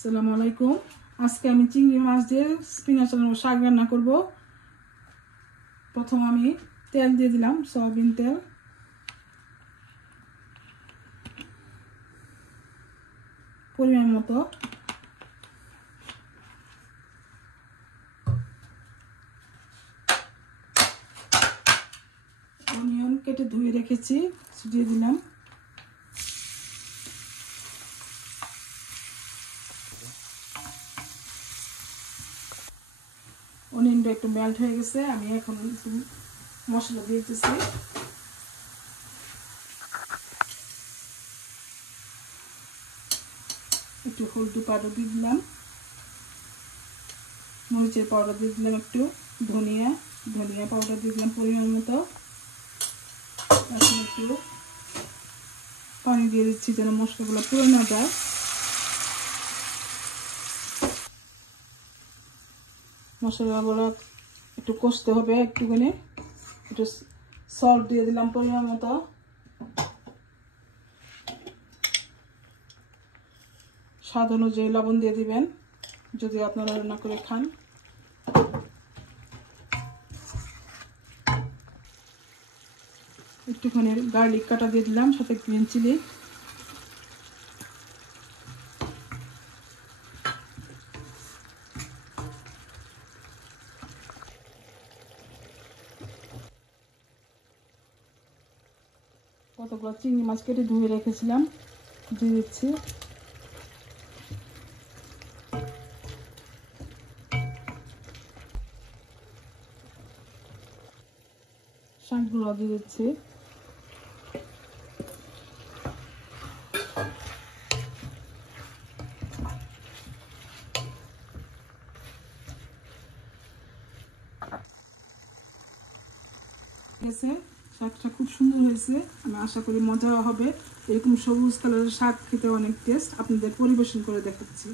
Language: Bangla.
আসসালামু আলাইকুম। আজকে আমি চিংড়ি মাছ দিয়ে স্পিনাচ আলু শাক রান্না করব। প্রথম আমি তেল দিয়ে দিলাম, সয়াবিন তেল। পরিমাণ মতো। অনিয়ন কেটে ধুয়ে রেখেছি, দিয়ে দিলাম। অনিয়নটা একটু মেল্ট হয়ে গেছে, আমি এখন একটু মশলা দিয়ে দিতেছি। একটু হলদি পাউডার দিয়ে দিলাম, মরিচের পাউডার দিয়ে দিলাম, একটু ধনিয়া পাউডার দিয়ে দিলাম পরিমাণ মতো। এখন একটু পানি দিয়ে দিচ্ছি যেন মশলাগুলো পুড়ে না যায়। মশলাগুলো একটু কষতে হবে, একটুখানি একটু সল্ট দিয়ে দিলাম পরিমাণ মতো। স্বাদ অনুযায়ী লবণ দিয়ে দিবেন যদি আপনারা রান্না করে খান। একটুখানি গার্লিক কাটা দিয়ে দিলাম, সাথে গ্রিন চিলি। কতগুলো চিংড়ি মাছ কেটে ধুয়ে রেখেছিলাম, দিয়ে দিচ্ছি। শাকগুলো দিয়ে দিচ্ছি। শাকটা খুব সুন্দর হয়েছে, আমি আশা করি মজা হবে। এরকম সবুজ কালারের শাক খেতে অনেক টেস্ট। আপনাদের পরিবেশন করে দেখাচ্ছি।